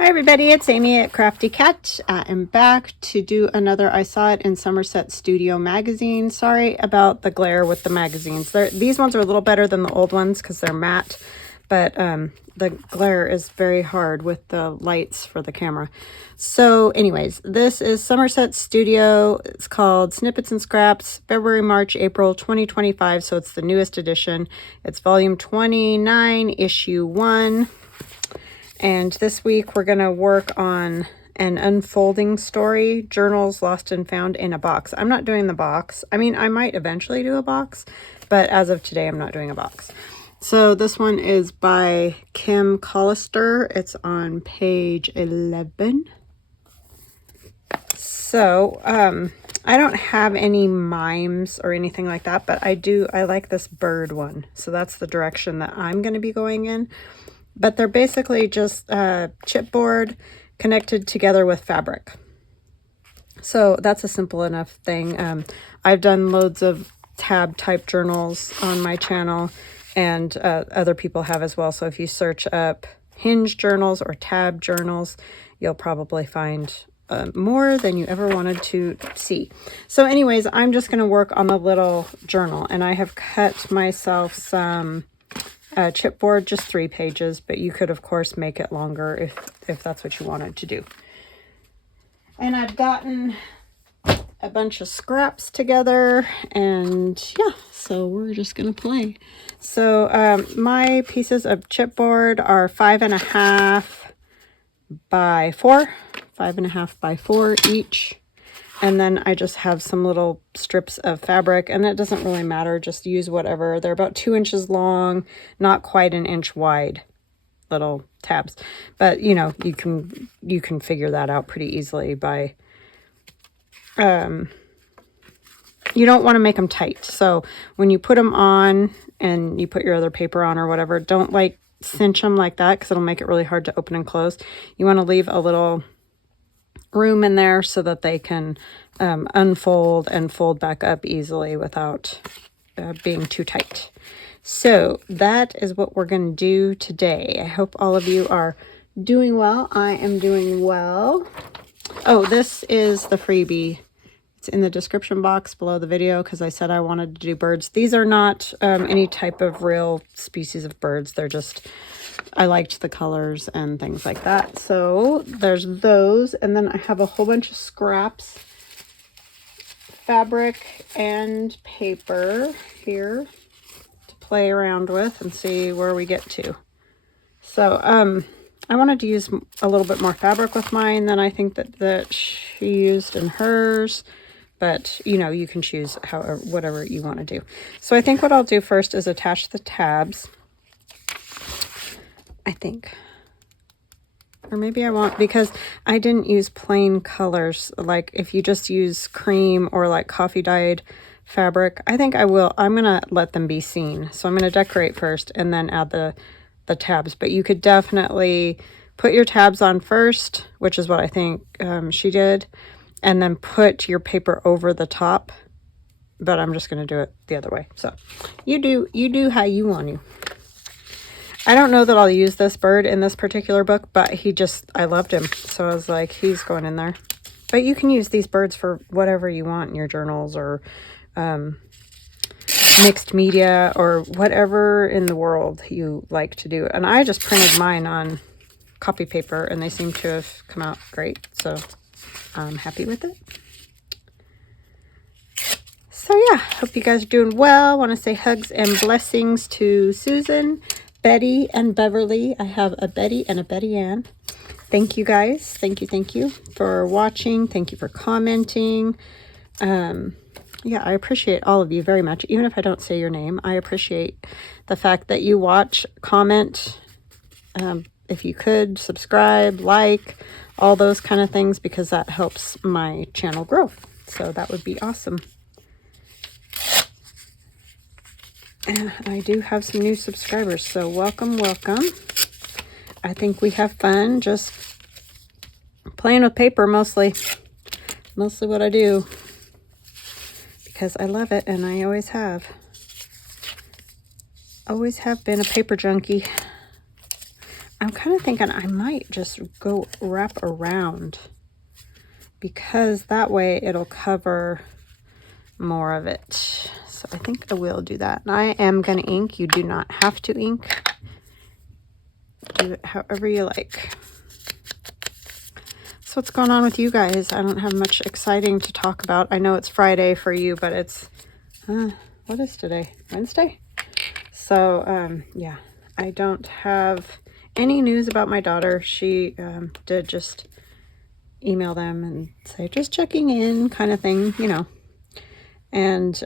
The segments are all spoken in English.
Hi everybody, it's Amy at Crafty Cat. I am back to do another I Saw It in Somerset Studio Magazine. Sorry about the glare with the magazines. These ones are a little better than the old ones because they're matte, but the glare is very hard with the lights for the camera. So anyways, this is Somerset Studio. It's called Snippets and Scraps, February, March, April 2025. So it's the newest edition. It's volume 29, issue 1. And this week we're going to work on an unfolding story, Journals Lost and Found in a Box. I'm not doing the box. I mean, I might eventually do a box, but as of today, I'm not doing a box. So this one is by Kim Collister. It's on page 11. So, I don't have any mimes or anything like that, but I like this bird one. So that's the direction that I'm going to be going in. But they're basically just chipboard connected together with fabric. So that's a simple enough thing. I've done loads of tab type journals on my channel, and other people have as well. So if you search up hinge journals or tab journals, you'll probably find more than you ever wanted to see. So anyways, I'm just going to work on the little journal, and I have cut myself some chipboard, just 3 pages, but you could of course make it longer if that's what you wanted to do. And I've gotten a bunch of scraps together, and yeah, so we're just gonna play. So my pieces of chipboard are 5.5 by 4, 5.5 by 4 each. And then I just have some little strips of fabric, and that doesn't really matter. Just use whatever. They're about 2 inches long, not quite an inch wide, little tabs. But you know, you can figure that out pretty easily by. You don't want to make them tight. So when you put them on and you put your other paper on or whatever, don't like cinch them like that because it'll make it really hard to open and close. You want to leave a little room in there so that they can unfold and fold back up easily without being too tight. So that is what we're going to do today. I hope all of you are doing well. I am doing well. Oh, this is the freebie. It's in the description box below the video because I said I wanted to do birds. These are not any type of real species of birds. They're just, I liked the colors and things like that. So there's those. And then I have a whole bunch of scraps, fabric and paper here to play around with and see where we get to. So I wanted to use a little bit more fabric with mine than I think that she used in hers. But, you know, you can choose whatever you want to do. So I think what I'll do first is attach the tabs. I think. Or maybe I won't, because I didn't use plain colors. Like if you just use cream or like coffee dyed fabric, I think I will. I'm going to let them be seen. So I'm going to decorate first and then add the tabs. But you could definitely put your tabs on first, which is what I think she did. And then put your paper over the top, but I'm just going to do it the other way. So you do how you want to. I don't know that I'll use this bird in this particular book, but I loved him. So I was like, he's going in there. But you can use these birds for whatever you want in your journals or mixed media or whatever in the world you like to do. And I just printed mine on copy paper and they seem to have come out great. So I'm happy with it. So yeah, hope you guys are doing well. I want to say hugs and blessings to Susan, Betty, and Beverly. I have a Betty and a Betty Ann. Thank you guys. Thank you for watching. Thank you for commenting. Yeah, I appreciate all of you very much. Even if I don't say your name, I appreciate the fact that you watch, comment, if you could, subscribe, like, all those kind of things, because that helps my channel grow. So that would be awesome. And I do have some new subscribers, so welcome. I think we have fun just playing with paper mostly what I do, because I love it and I always have been a paper junkie. I'm kind of thinking I might just go wrap around, because that way it'll cover more of it. So I think I will do that. And I am going to ink. You do not have to ink. Do it however you like. So what's going on with you guys? I don't have much exciting to talk about. I know it's Friday for you, but it's, what is today? Wednesday? So, yeah, I don't have any news about my daughter. She did just email them and say, just checking in kind of thing, you know. And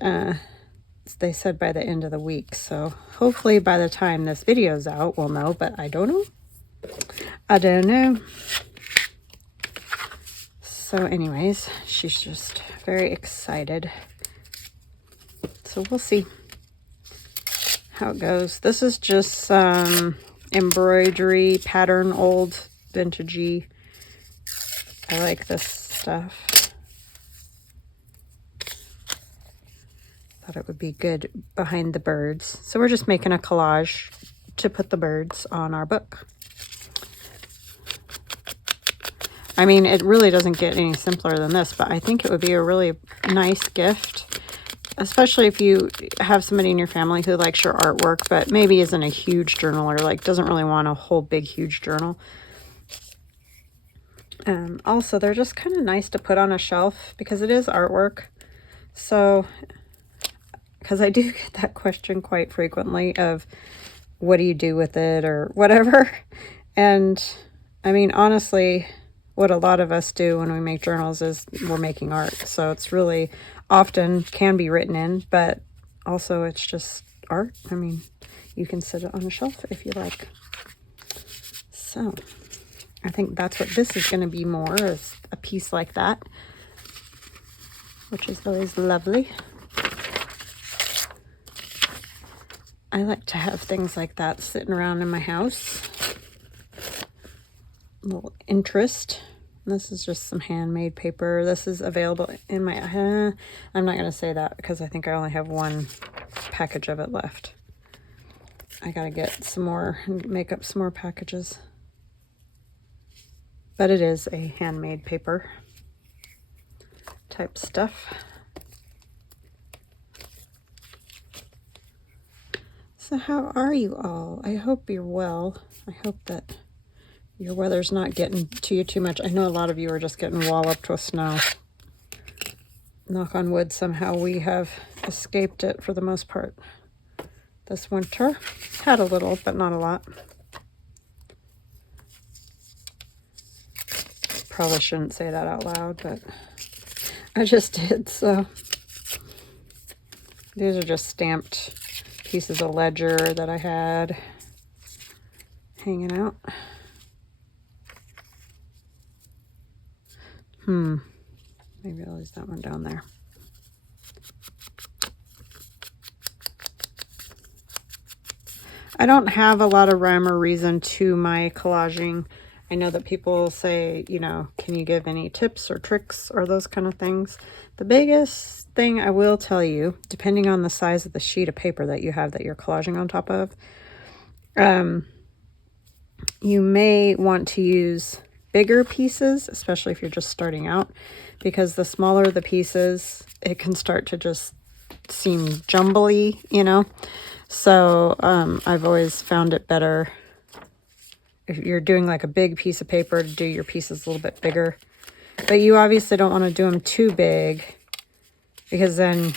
they said by the end of the week. So hopefully by the time this video's out, we'll know, but I don't know. I don't know. So anyways, she's just very excited. So we'll see how it goes. This is just some embroidery pattern, old vintagey. I like this stuff. Thought it would be good behind the birds. So we're just making a collage to put the birds on our book. I mean, it really doesn't get any simpler than this, but I think it would be a really nice gift, especially if you have somebody in your family who likes your artwork, but maybe isn't a huge journaler, like doesn't really want a whole big, huge journal. Also, they're just kind of nice to put on a shelf because it is artwork. So, because I do get that question quite frequently of, what do you do with it or whatever? And I mean, honestly, what a lot of us do when we make journals is we're making art. So it's really often can be written in, but also it's just art. I mean, you can sit it on a shelf if you like. So I think that's what this is going to be more, is a piece like that, which is always lovely. I like to have things like that sitting around in my house. Little interest. This is just some handmade paper. This is available in my I'm not going to say that because I think I only have one package of it left. I gotta get some more and make up some more packages, but it is a handmade paper type stuff. So how are you all? I hope you're well. I hope that your weather's not getting to you too much. I know a lot of you are just getting walloped with snow. Knock on wood, somehow we have escaped it for the most part this winter. Had a little, but not a lot. Probably shouldn't say that out loud, but I just did. So these are just stamped pieces of ledger that I had hanging out. Maybe I'll use that one down there. I don't have a lot of rhyme or reason to my collaging. I know that people say, you know, can you give any tips or tricks or those kind of things? The biggest thing I will tell you, depending on the size of the sheet of paper that you have that you're collaging on top of, you may want to use bigger pieces, especially if you're just starting out, because the smaller the pieces, it can start to just seem jumbly, you know. So I've always found it better if you're doing like a big piece of paper to do your pieces a little bit bigger. But you obviously don't want to do them too big, because then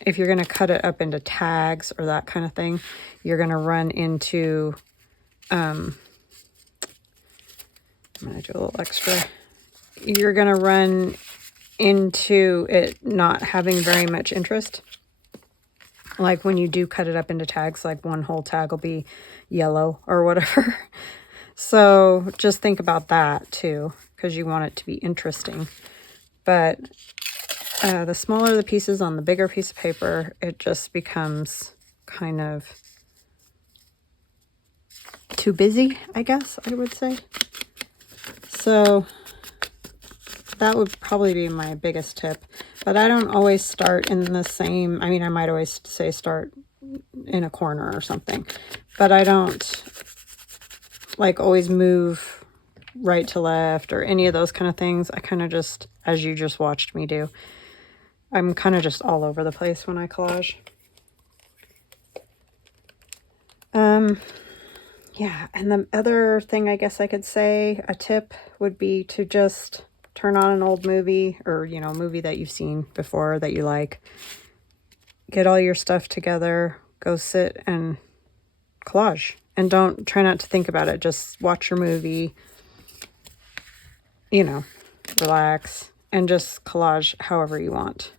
if you're going to cut it up into tags or that kind of thing, you're going to run into I'm going to do a little extra. You're going to run into it not having very much interest. Like when you do cut it up into tags, like one whole tag will be yellow or whatever. So just think about that too, because you want it to be interesting. But the smaller the pieces on the bigger piece of paper, it just becomes kind of too busy, I guess I would say. So that would probably be my biggest tip. But I don't always start in the same, I mean, I might always say start in a corner or something. But I don't like always move right to left or any of those kind of things. I kind of just, as you just watched me do, I'm kind of just all over the place when I collage. Yeah, and the other thing I guess I could say, a tip would be to just turn on an old movie or, you know, a movie that you've seen before that you like. Get all your stuff together, go sit and collage. And don't try not to think about it. Just watch your movie, you know, relax, and just collage however you want.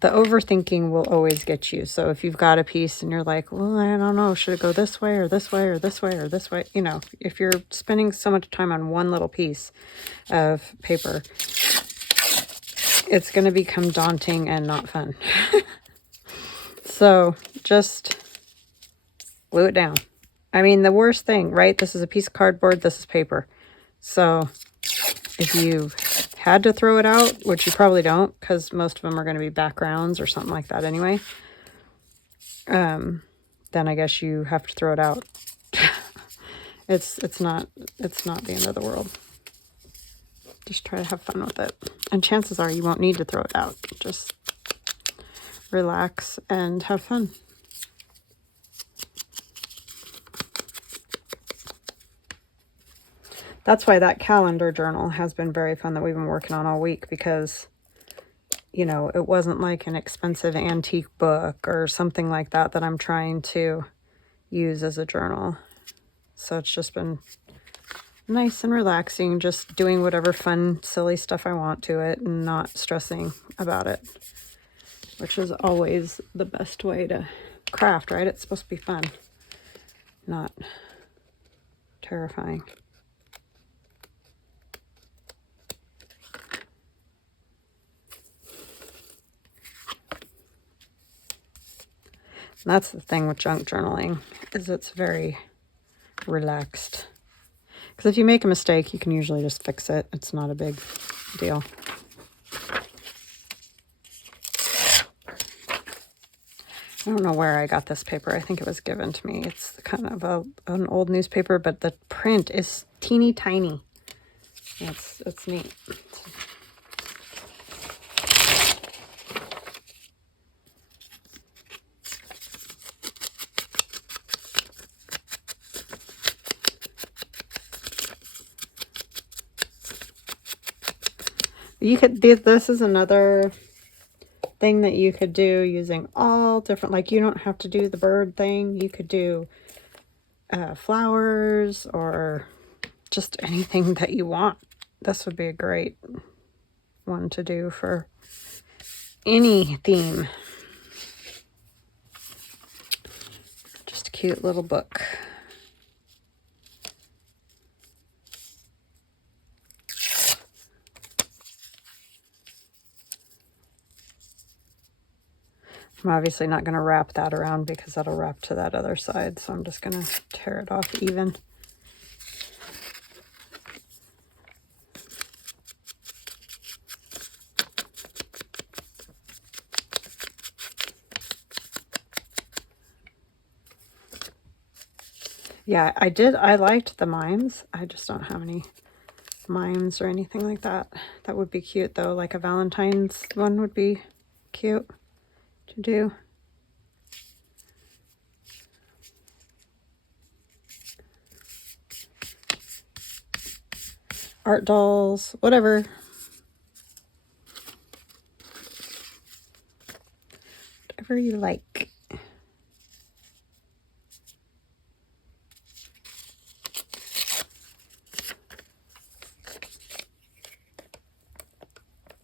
The overthinking will always get you. So if you've got a piece and you're like, well, I don't know, should it go this way or this way or this way or this way? You know, if you're spending so much time on one little piece of paper, it's going to become daunting and not fun. So just glue it down. I mean, the worst thing, right? This is a piece of cardboard. This is paper. So if you had to throw it out, which you probably don't, because most of them are going to be backgrounds or something like that anyway, then I guess you have to throw it out. It's not the end of the world. Just try to have fun with it. And chances are you won't need to throw it out. Just relax and have fun. That's why that calendar journal has been very fun that we've been working on all week, because, you know, it wasn't like an expensive antique book or something like that that I'm trying to use as a journal. So it's just been nice and relaxing, just doing whatever fun, silly stuff I want to it and not stressing about it, which is always the best way to craft, right? It's supposed to be fun, not terrifying. And that's the thing with junk journaling, is it's very relaxed. Because if you make a mistake, you can usually just fix it. It's not a big deal. I don't know where I got this paper. I think it was given to me. It's kind of an old newspaper, but the print is teeny tiny. It's neat. You could, this is another thing that you could do using all different, like you don't have to do the bird thing. You could do flowers or just anything that you want. This would be a great one to do for any theme. Just a cute little book. I'm obviously not going to wrap that around because that'll wrap to that other side, so I'm just going to tear it off even. Yeah, I liked the mimes. I just don't have any mimes or anything like that. That would be cute though, like a Valentine's one would be cute to do. Art dolls, whatever. Whatever you like.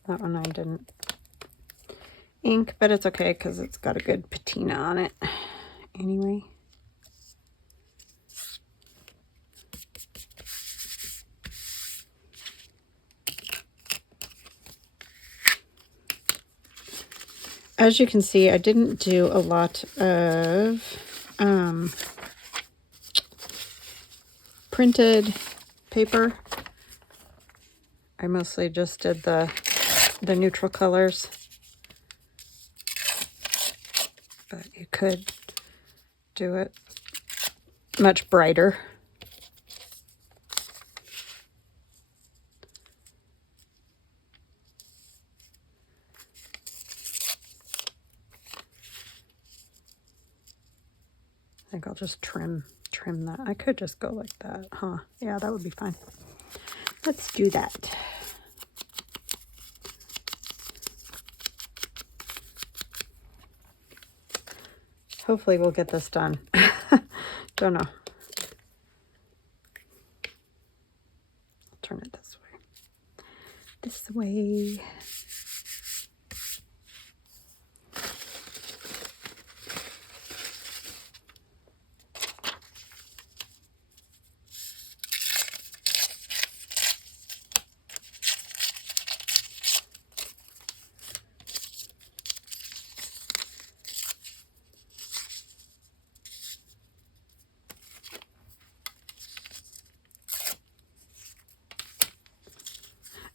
That one I didn't ink, but it's okay because it's got a good patina on it anyway. As you can see, I didn't do a lot of printed paper. I mostly just did the the neutral colors. But you could do it much brighter. I think I'll just trim that. I could just go like that, huh? Yeah, that would be fine. Let's do that. Hopefully we'll get this done. Don't know. I'll turn it this way. This way.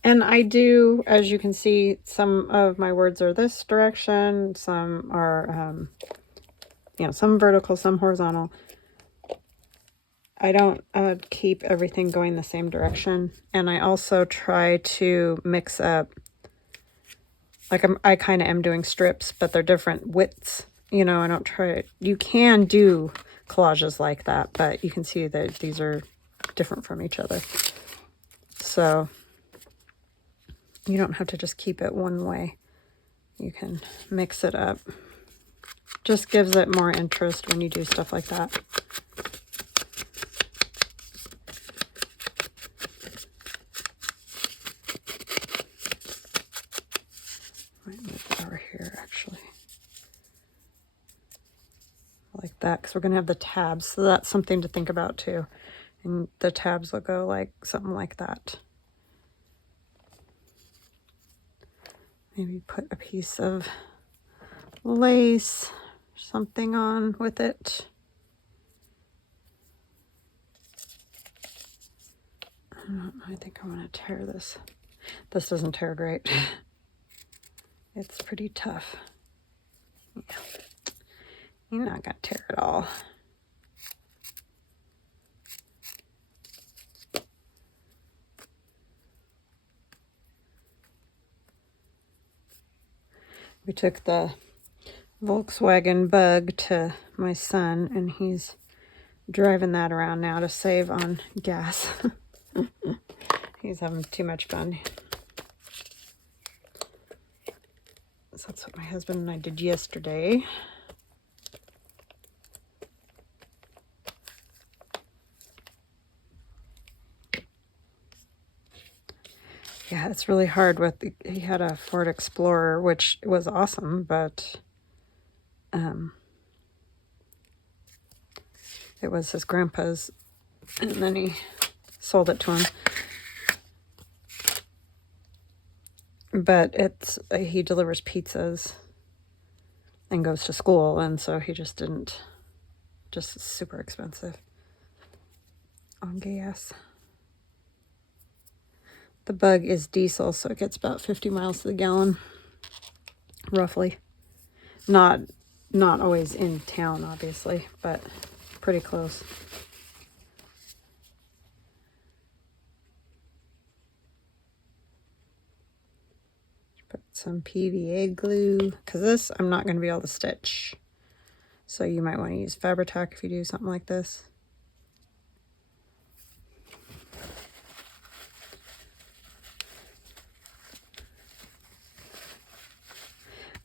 And I do, as you can see, some of my words are this direction, some are, you know, some vertical, some horizontal. I don't keep everything going the same direction. And I also try to mix up, like I kind of am doing strips, but they're different widths. You know, I don't try, you can do collages like that, but you can see that these are different from each other. So you don't have to just keep it one way. You can mix it up. Just gives it more interest when you do stuff like that. Might move it over here, actually. Like that, because we're going to have the tabs. So that's something to think about, too. And the tabs will go like something like that. Maybe put a piece of lace, something on with it. I think I want to tear this. This doesn't tear great. It's pretty tough. Yeah. You're not going to tear it all. We took the Volkswagen Bug to my son, and he's driving that around now to save on gas. He's having too much fun. So that's what my husband and I did yesterday. Yeah, it's really hard with, he had a Ford Explorer, which was awesome, but it was his grandpa's, and then he sold it to him. But it's, he delivers pizzas and goes to school, and so he just didn't, just super expensive on gas. The Bug is diesel, so it gets about 50 miles to the gallon, roughly. Not always in town, obviously, but pretty close. Put some PVA glue, because this I'm not going to be able to stitch. So you might want to use Fabri-Tac if you do something like this.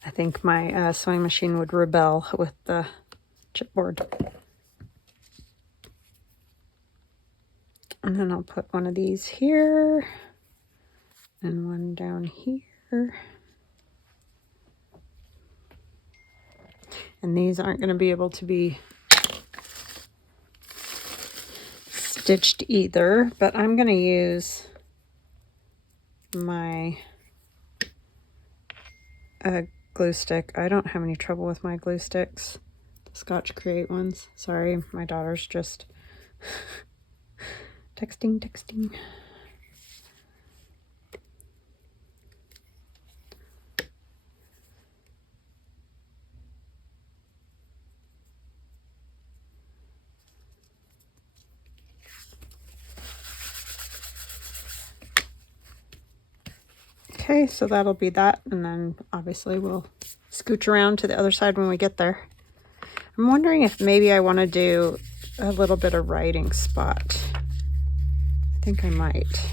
I think my sewing machine would rebel with the chipboard. And then I'll put one of these here and one down here. And these aren't going to be able to be stitched either, but I'm going to use my glue stick. I don't have any trouble with my glue sticks. The Scotch Create ones. Sorry, my daughter's just texting. Okay, so that'll be that, and then obviously we'll scooch around to the other side when we get there. I'm wondering if maybe I want to do a little bit of writing spot. I think I might.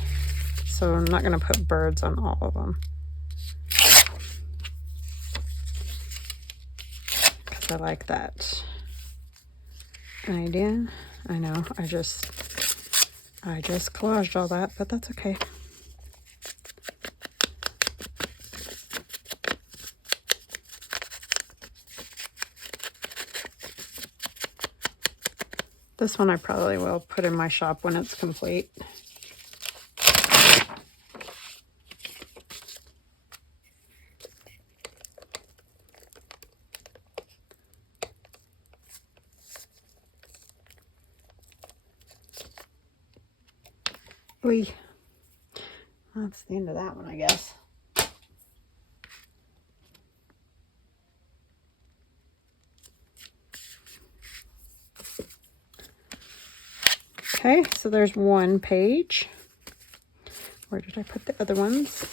So I'm not going to put birds on all of them, because I like that idea. I know, I just collaged all that, but that's okay. This one I probably will put in my shop when it's complete. Oy. That's the end of that one, I guess. Okay, so there's one page. Where did I put the other ones?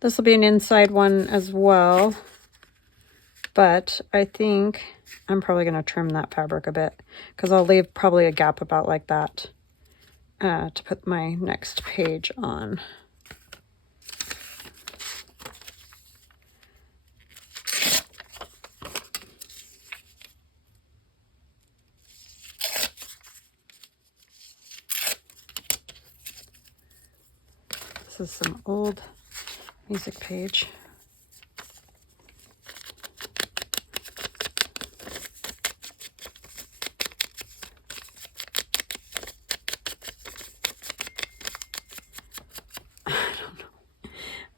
This will be an inside one as well, but I think I'm probably going to trim that fabric a bit, because I'll leave probably a gap about like that to put my next page on. This is some old music page.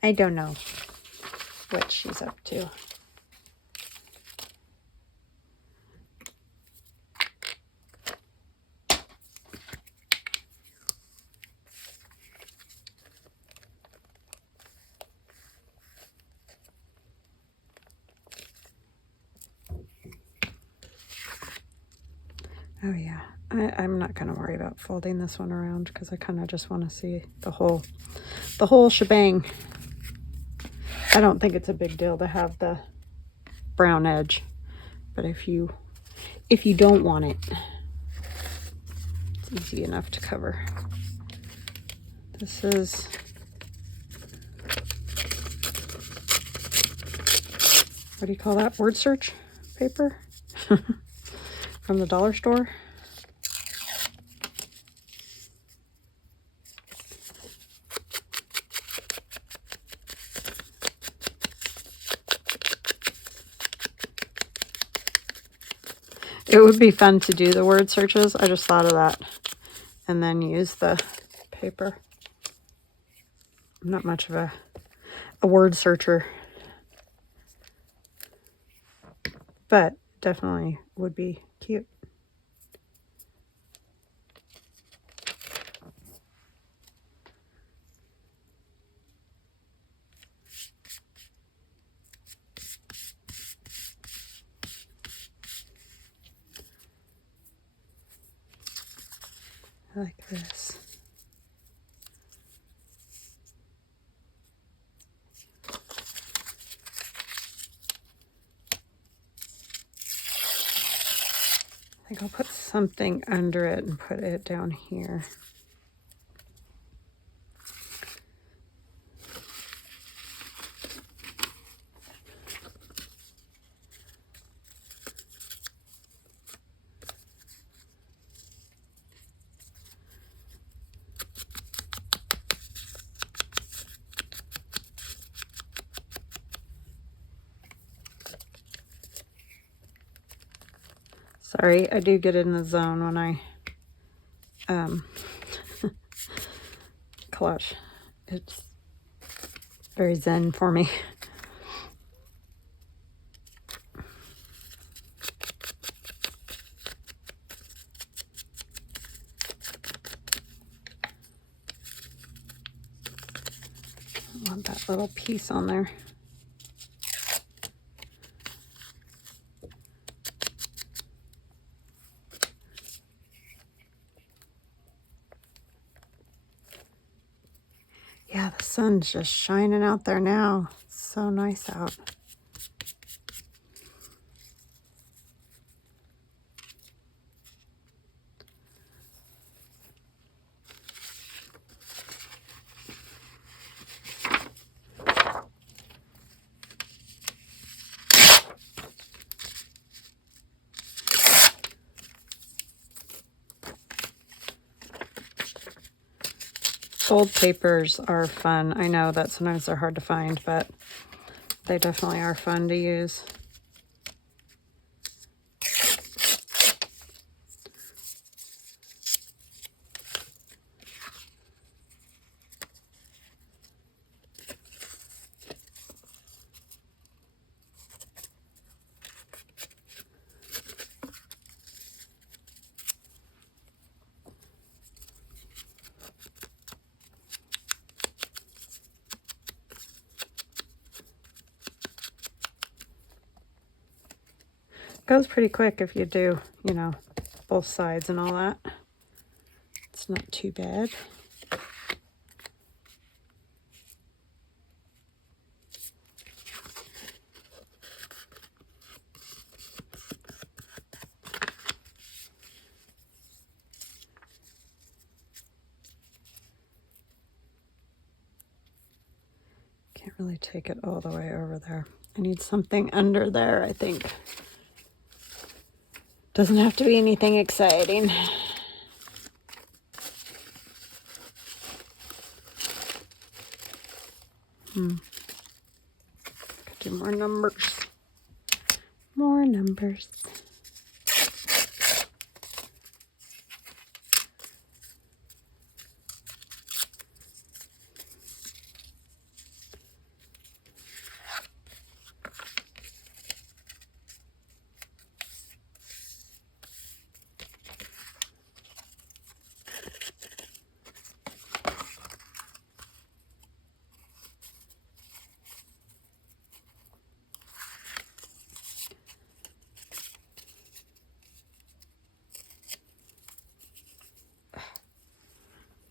I don't know what she's up to. Oh yeah, I'm not going to worry about folding this one around, because I kind of just want to see the whole shebang. I don't think it's a big deal to have the brown edge, but if you don't want it, it's easy enough to cover. This is what do you call that? Word search paper from the dollar store. It would be fun to do the word searches. I just thought of that. And then use the paper. I'm not much of a word searcher, but definitely would be cute. I like this. I think I'll put something under it and put it down here. Sorry, I do get in the zone when I collage. It's very zen for me. I want that little piece on there. Sun's just shining out there now. It's so nice out. Old papers are fun. I know that sometimes they're hard to find, but they definitely are fun to use. Goes pretty quick if you do, you know, both sides and all that. It's not too bad. Can't really take it all the way over there. I need something under there, I think. Doesn't have to be anything exciting. Could do more numbers. More numbers.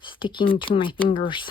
Sticking to my fingers.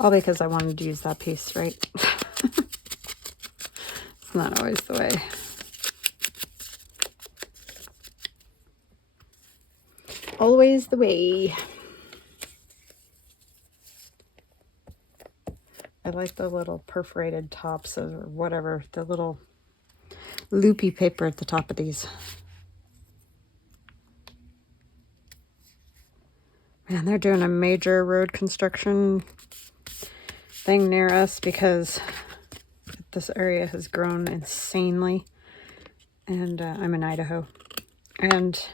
All because I wanted to use that piece, right? It's not always the way. Always the way. I like the little perforated tops or whatever, the little loopy paper at the top of these. Man, they're doing a major road construction thing near us because this area has grown insanely. And I'm in Idaho. And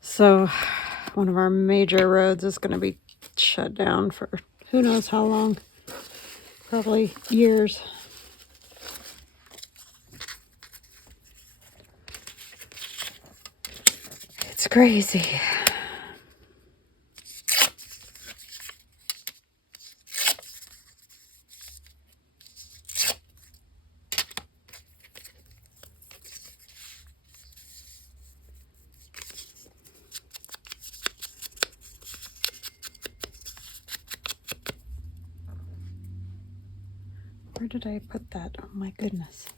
so one of our major roads is going to be shut down for who knows how long. Probably years. It's crazy. Where did I put that? Oh my goodness.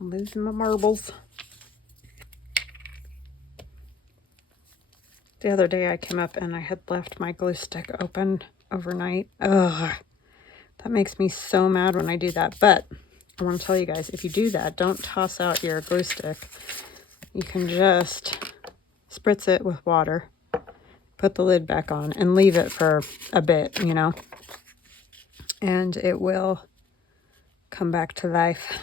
I'm losing my marbles. The other day I came up and I had left my glue stick open overnight. Ugh, that makes me so mad when I do that. But I want to tell you guys, if you do that, don't toss out your glue stick. You can just spritz it with water, put the lid back on, and leave it for a bit, you know, and it will come back to life.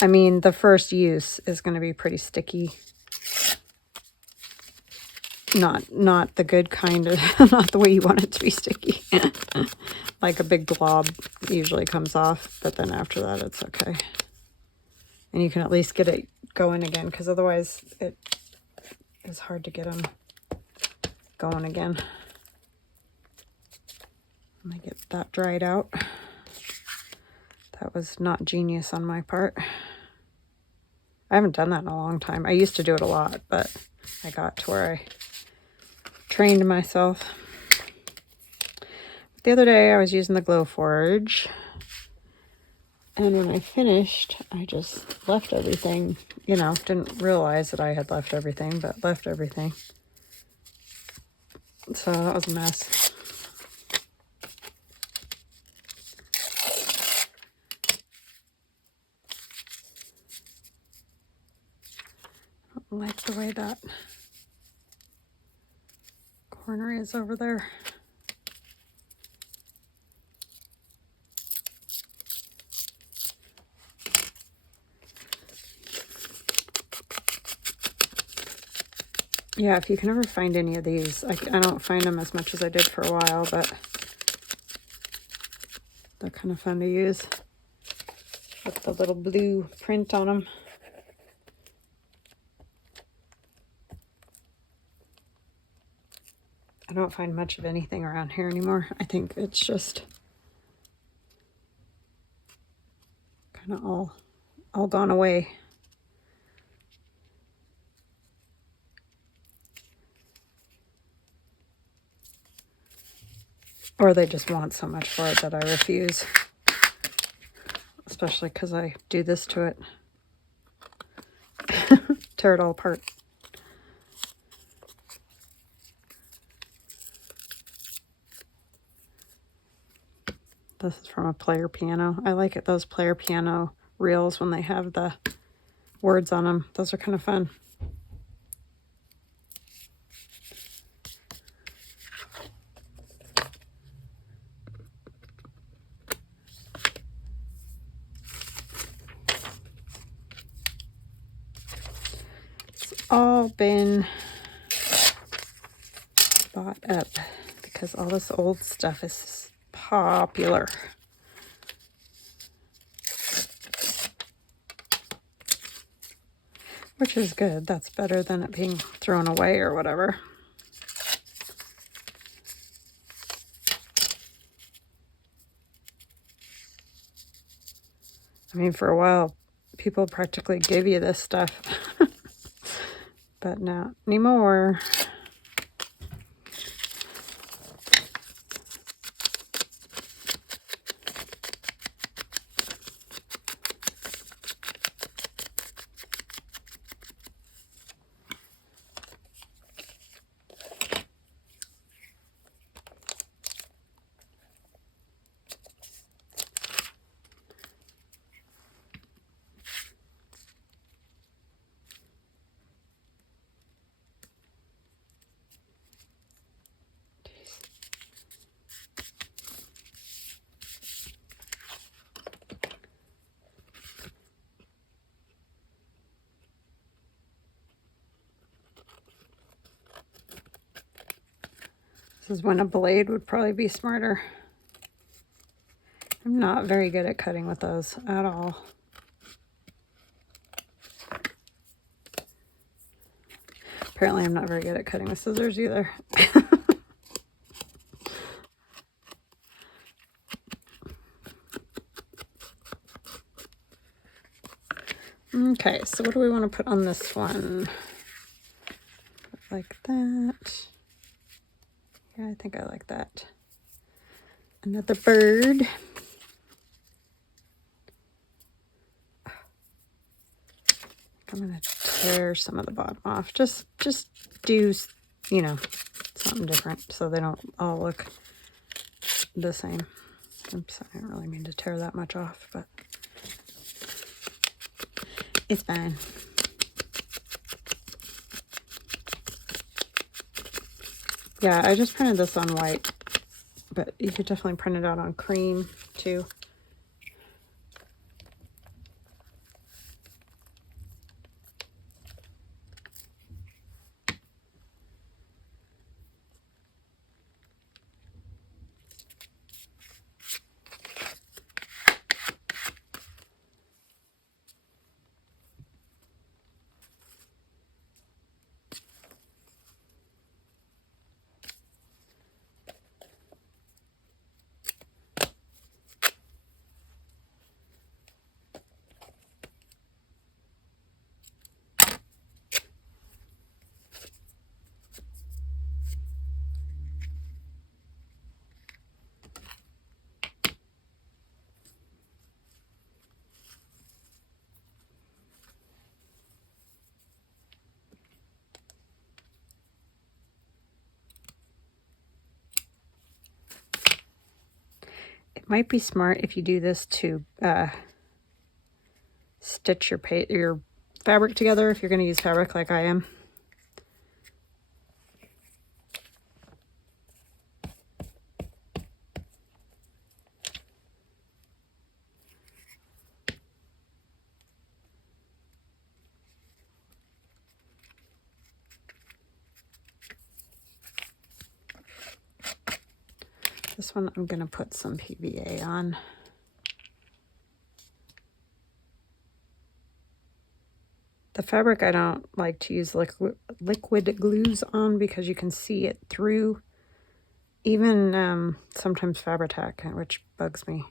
I mean, the first use is going to be pretty sticky. Not the good kind of, not the way you want it to be sticky. Like a big glob usually comes off, but then after that it's okay. And you can at least get it going again, because otherwise it is hard to get them going again. Let me get that dried out. That was not genius on my part. I haven't done that in a long time. I used to do it a lot, but I got to where I trained myself. The other day I was using the Glowforge, and when I finished, I just left everything, you know, didn't realize that I had left everything, but left everything. So that was a mess. I don't like the way that corner is over there. Yeah, if you can ever find any of these, I don't find them as much as I did for a while, but they're kind of fun to use with the little blue print on them. I don't find much of anything around here anymore. I think it's just kind of all gone away. Or they just want so much for it that I refuse. Especially because I do this to it. Tear it all apart. This is from a player piano. I like it, those player piano reels when they have the words on them. Those are kind of fun. All been bought up because all this old stuff is popular. Which is good. That's better than it being thrown away or whatever. I mean, for a while, people practically gave you this stuff. But not anymore. This is when a blade would probably be smarter. I'm not very good at cutting with those at all. Apparently I'm not very good at cutting with scissors either. Okay, so what do we want to put on this one? Like that. Yeah, I think I like that. Another bird. I'm going to tear some of the bottom off. Just do, you know, something different so they don't all look the same. Oops, I didn't really mean to tear that much off, but It's fine. Yeah, I just printed this on white, but you could definitely print it out on cream too. It might be smart if you do this to stitch your fabric together if you're going to use fabric like I am. This one I'm going to put some PVA on. The fabric I don't like to use liquid glues on because you can see it through. Even sometimes Fabri-Tac, which bugs me.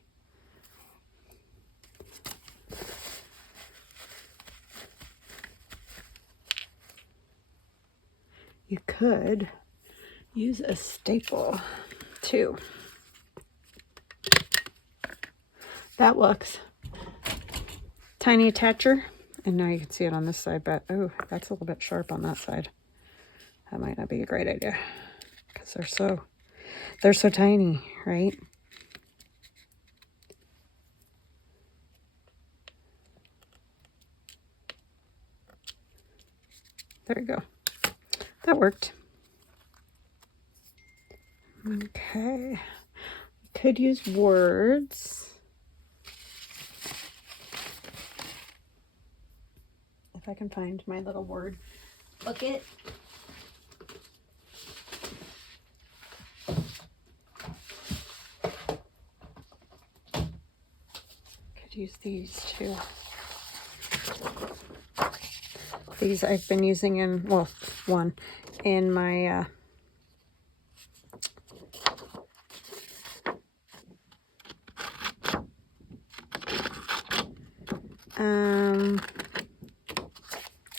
You could use a staple too. That looks tiny attacher, and now you can see it on this side, but oh, that's a little bit sharp on that side. That might not be a great idea because they're so tiny, right? There you go. That worked. Okay. Could use words. If I can find my little word bucket. Could use these too. These I've been using in, well, one in my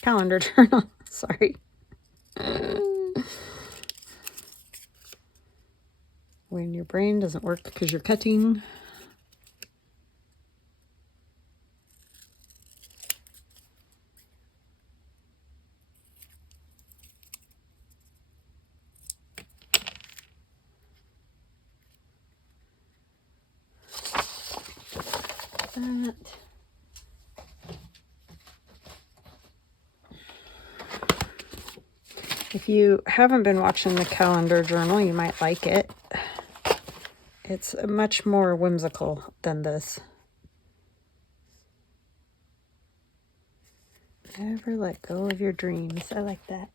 calendar journal. Sorry. When your brain doesn't work because you're cutting. That. If you haven't been watching the calendar journal, you might like it. It's much more whimsical than this. Never let go of your dreams. I like that.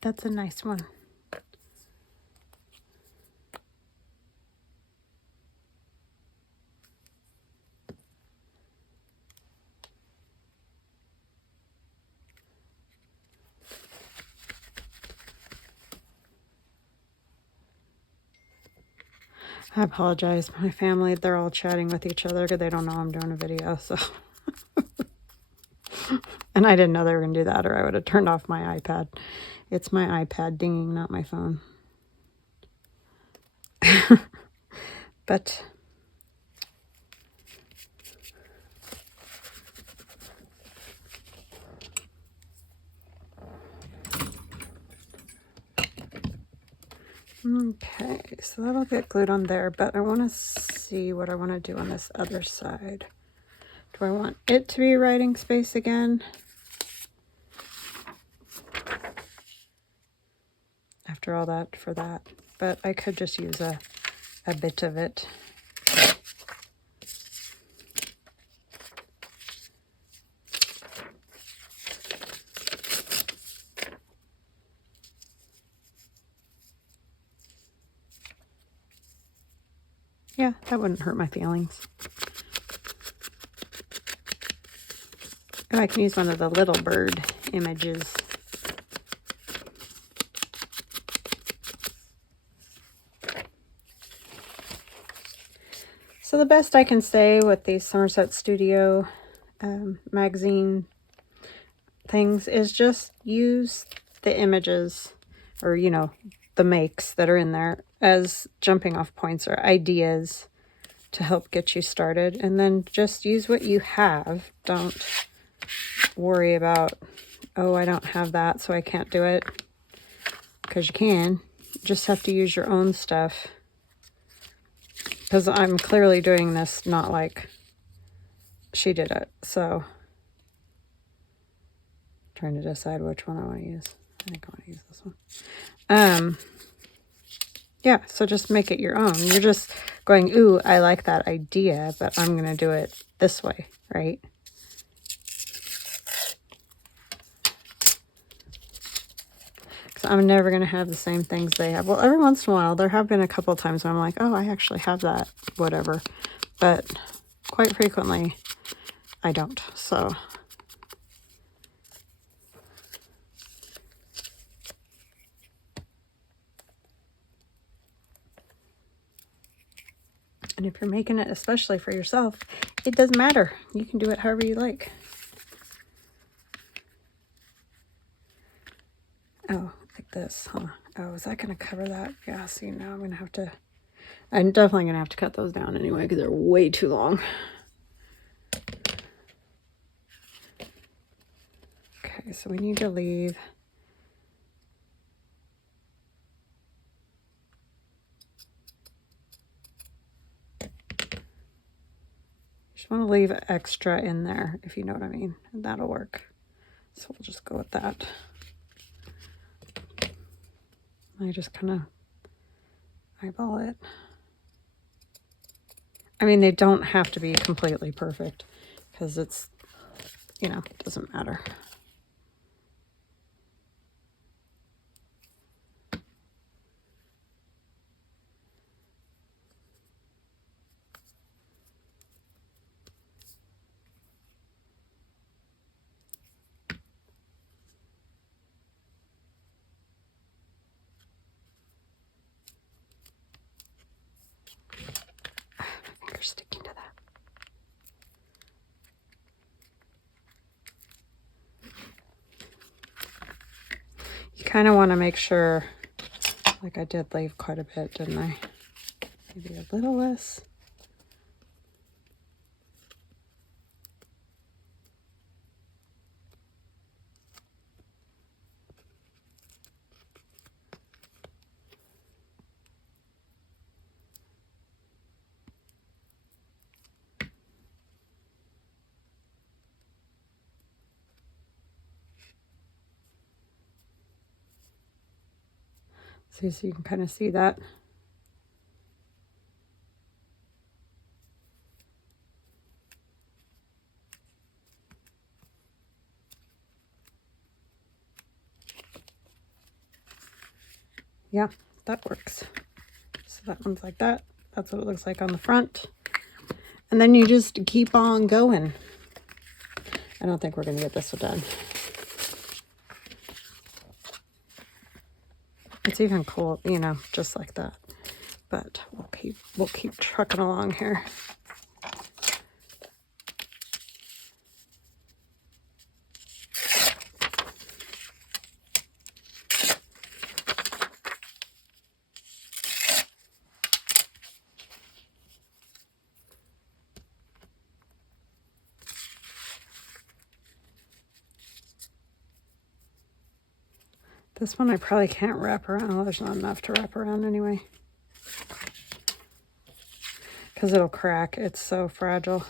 That's a nice one. I apologize. My family, they're all chatting with each other because they don't know I'm doing a video, so. And I didn't know they were going to do that, or I would have turned off my iPad. It's my iPad dinging, not my phone. But Okay, so that'll get glued on there, but I want to see what I want to do on this other side. Do I want it to be writing space again? After all that for that, but I could just use a bit of it. Yeah, that wouldn't hurt my feelings. And I can use one of the little bird images. So the best I can say with these Somerset Studio Magazine things is just use the images, or, you know, the makes that are in there as jumping off points or ideas to help get you started. And then just use what you have. Don't worry about, oh, I don't have that, so I can't do it. Because you can. You just have to use your own stuff. Because I'm clearly doing this not like she did it. So, trying to decide which one I want to use. I think I want to use this one. Yeah, so just make it your own. You're just going, ooh, I like that idea, but I'm going to do it this way, right? Because I'm never going to have the same things they have. Well, every once in a while, there have been a couple of times where I'm like, oh, I actually have that, whatever. But quite frequently, I don't, so... And if you're making it especially for yourself, it doesn't matter. You can do it however you like. Oh, like this, huh? Oh, is that going to cover that? Yeah, see, now I'm going to have to... I'm definitely going to have to cut those down anyway because they're way too long. Okay, so we need to leave... Just want to leave extra in there, if you know what I mean. And that'll work. So we'll just go with that. I just kind of eyeball it. I mean, they don't have to be completely perfect because it's, you know, it doesn't matter. Sticking to that. You kind of want to make sure, like I did leave quite a bit, didn't I? Maybe a little less. See, so you can kind of see that. Yeah, that works. So that one's like that. That's what it looks like on the front. And then you just keep on going. I don't think we're going to get this one done. It's even cool, you know, just like that. But we'll keep trucking along here. This one I probably can't wrap around. Well, there's not enough to wrap around anyway. Because it'll crack. It's so fragile.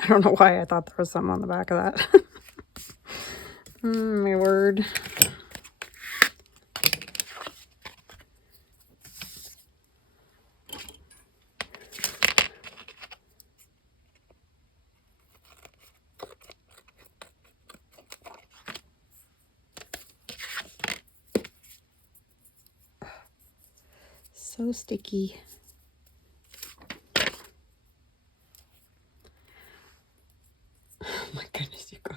I don't know why I thought there was something on the back of that. My word. So sticky. Oh my goodness, you guys.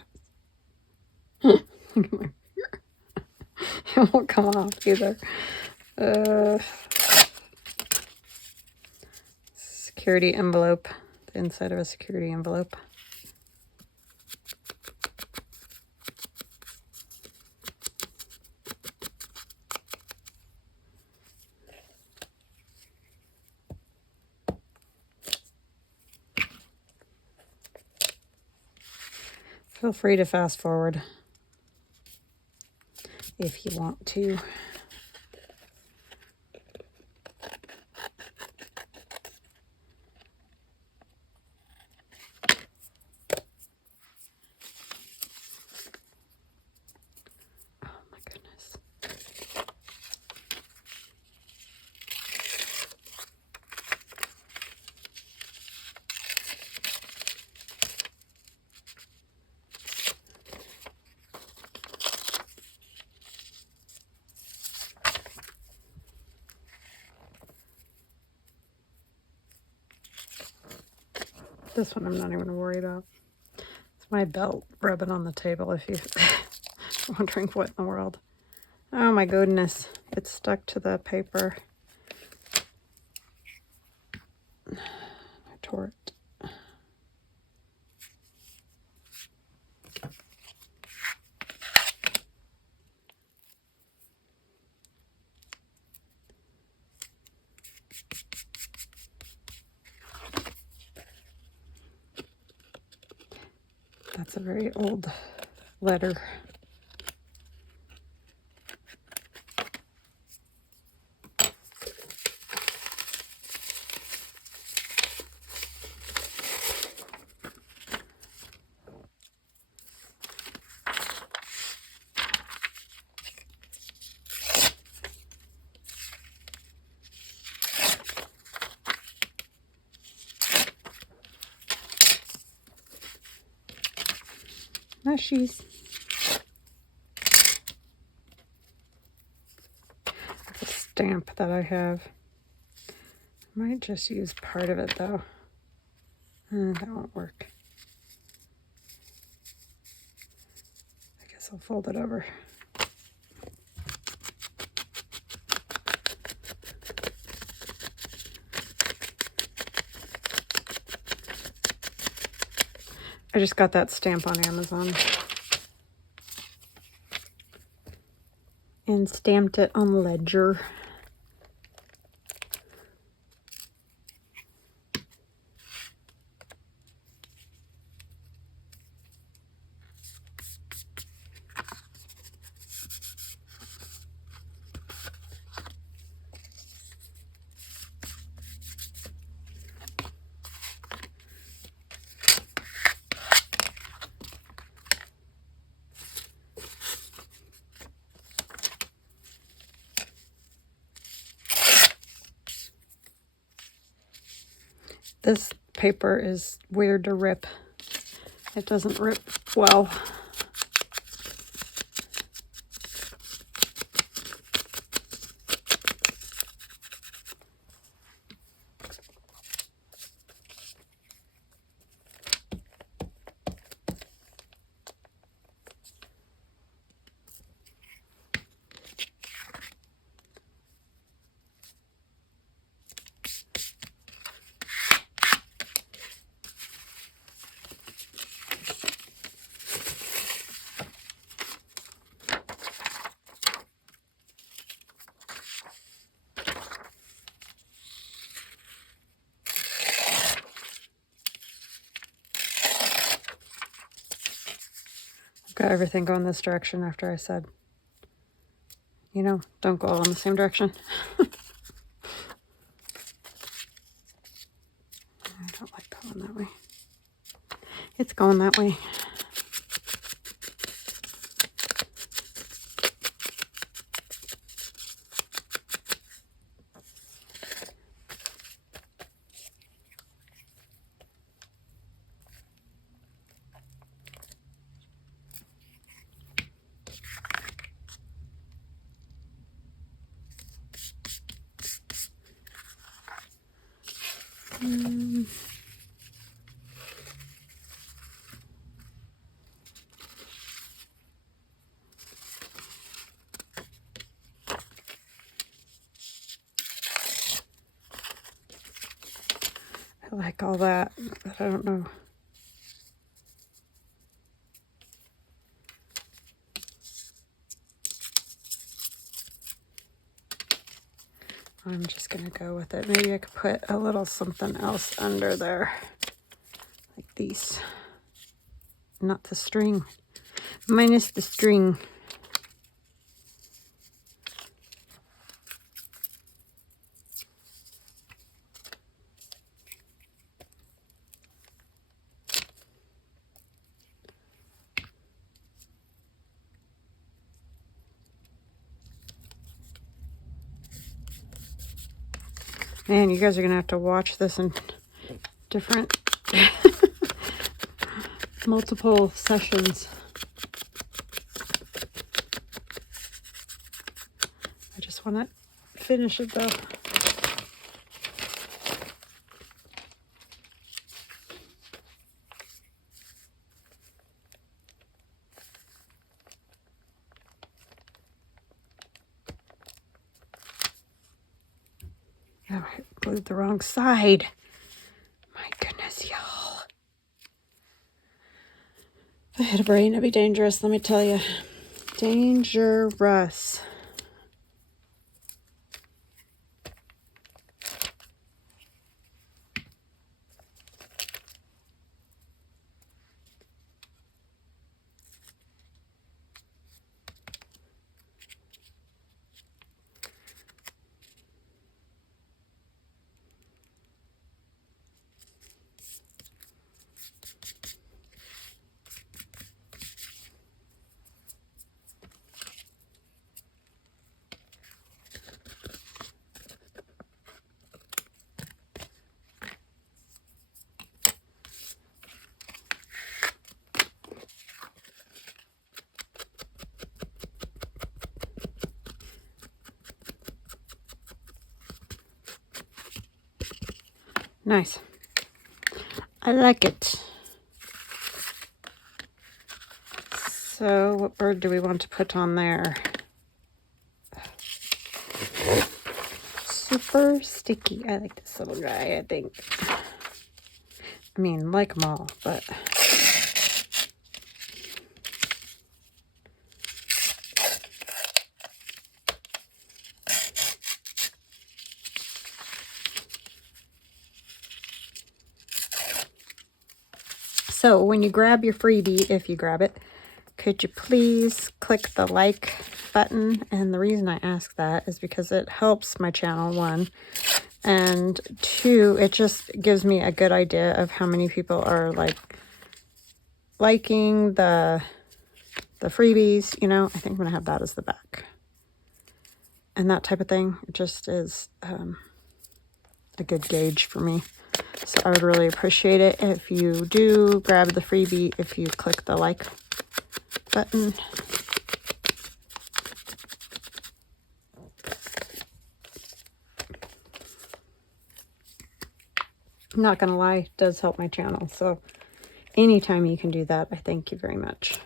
It won't come off either. Security envelope. The inside of a security envelope. Feel free to fast forward if you want to. Oh my goodness. This one I'm not even going to worry about. It's my belt rubbing on the table if you're wondering what in the world. Oh my goodness. It's stuck to the paper. I tore it. That's a very old letter. Mushies. That's a stamp that I have. I might just use part of it though. That won't work. I guess I'll fold it over. I just got that stamp on Amazon and stamped it on Ledger. This paper is weird to rip. It doesn't rip well. got everything going this direction after I said, you know, don't go all in the same direction. I don't like going that way. It's going that way. I like all that, but I don't know. I'm just going to go with it. Maybe I could put a little something else under there, like these. Not the string, minus the string. Man, you guys are going to have to watch this in different multiple sessions. I just want to finish it though. Oh, I glued the wrong side. My goodness, y'all. If I had a brain, it'd be dangerous, let me tell you. Dangerous. Nice. I like it. So what bird do we want to put on there? Super sticky. I like this little guy, I think. I mean, like them all, but... So when you grab your freebie, if you grab it, could you please click the like button? And the reason I ask that is because it helps my channel, one. And two, it just gives me a good idea of how many people are liking the freebies, you know. I think I'm going to have that as the back. And that type of thing. It just is a good gauge for me. So I would really appreciate it if you do grab the freebie, if you click the like button. I'm not gonna lie, it does help my channel. So anytime you can do that, I thank you very much.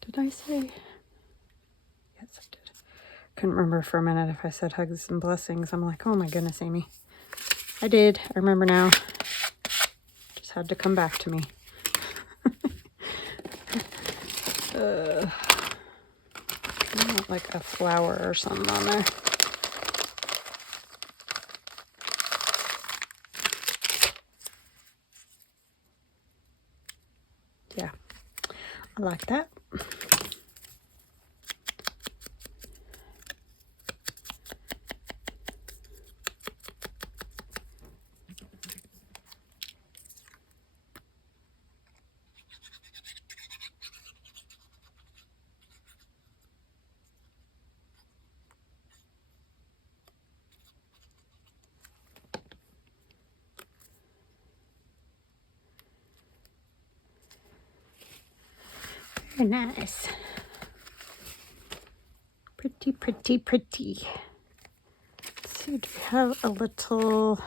Did I say? Yes, I did. Couldn't remember for a minute if I said hugs and blessings. I'm like, oh my goodness, Amy. I did. I remember now. Just had to come back to me. I want like a flower or something on there. Yeah, I like that. Very nice. Pretty, pretty, pretty. Let's see, do we have a little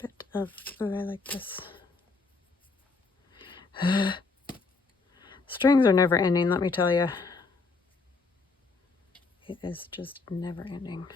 bit of, oh, I like this. Strings are never ending, let me tell you. It is just never ending.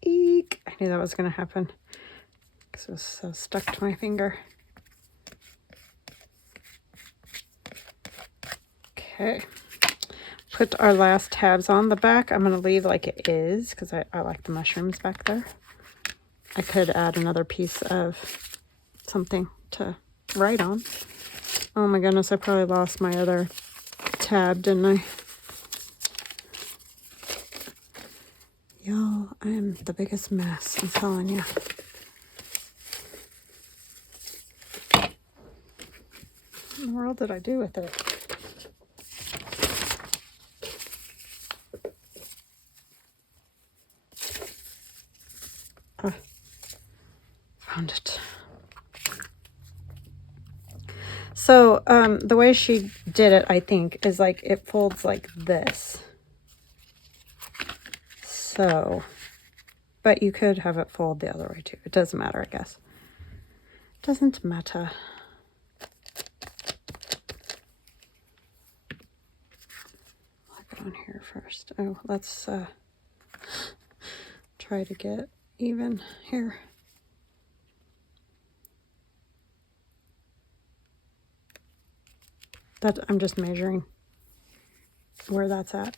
Eek! I knew that was going to happen because it was so stuck to my finger. Okay. Put our last tabs on the back. I'm going to leave like it is because I like the mushrooms back there. I could add another piece of something to write on. Oh my goodness, I probably lost my other tab, didn't I? Y'all, I am the biggest mess, I'm telling you. What in the world did I do with it? Found it. So the way she did it, I think, is like it folds like this. So, but you could have it fold the other way too. It doesn't matter, I guess. Doesn't matter. I'll go on here first. Oh, let's try to get even here. That I'm just measuring where that's at.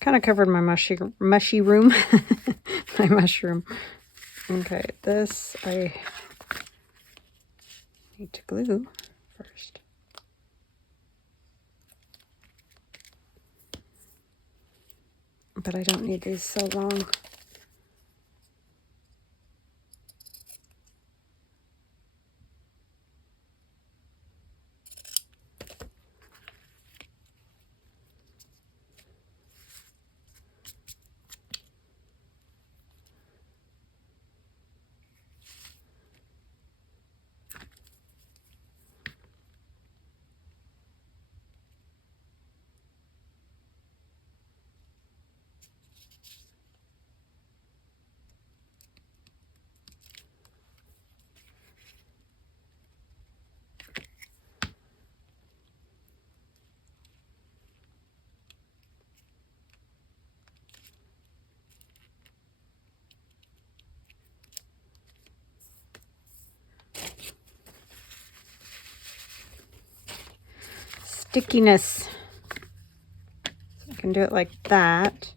Kind of covered my mushy room. My mushroom. Okay, this I need to glue first. But I don't need these so long. Stickiness. So I can do it like that,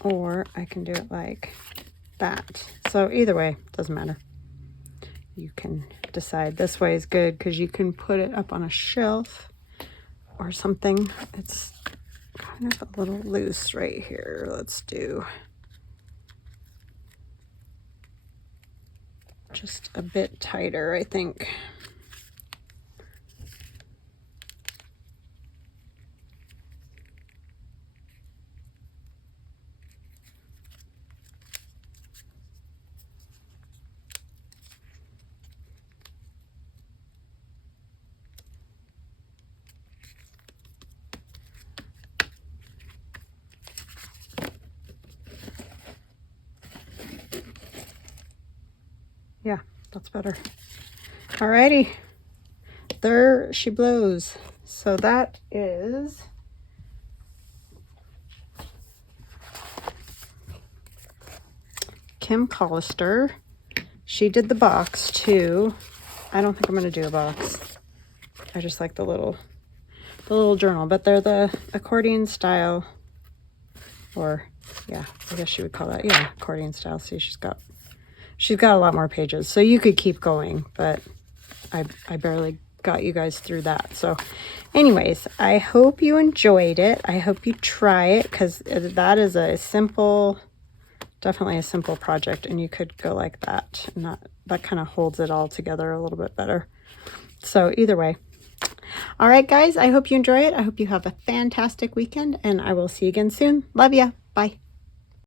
or I can do it like that. So either way, doesn't matter. You can decide this way is good because you can put it up on a shelf or something. It's kind of a little loose right here. Let's do just a bit tighter, I think. That's better. Alrighty. There she blows. So that is Kim Collister. She did the box too. I don't think I'm going to do a box. I just like the little journal, but they're the accordion style, or yeah, I guess you would call that, yeah, accordion style. See, she's got a lot more pages, so you could keep going, but I barely got you guys through that. So anyways, I hope you enjoyed it. I hope you try it, because that is a simple, definitely a simple project, and you could go like that, and that kind of holds it all together a little bit better. So either way. All right, guys, I hope you enjoy it. I hope you have a fantastic weekend, and I will see you again soon. Love ya. Bye.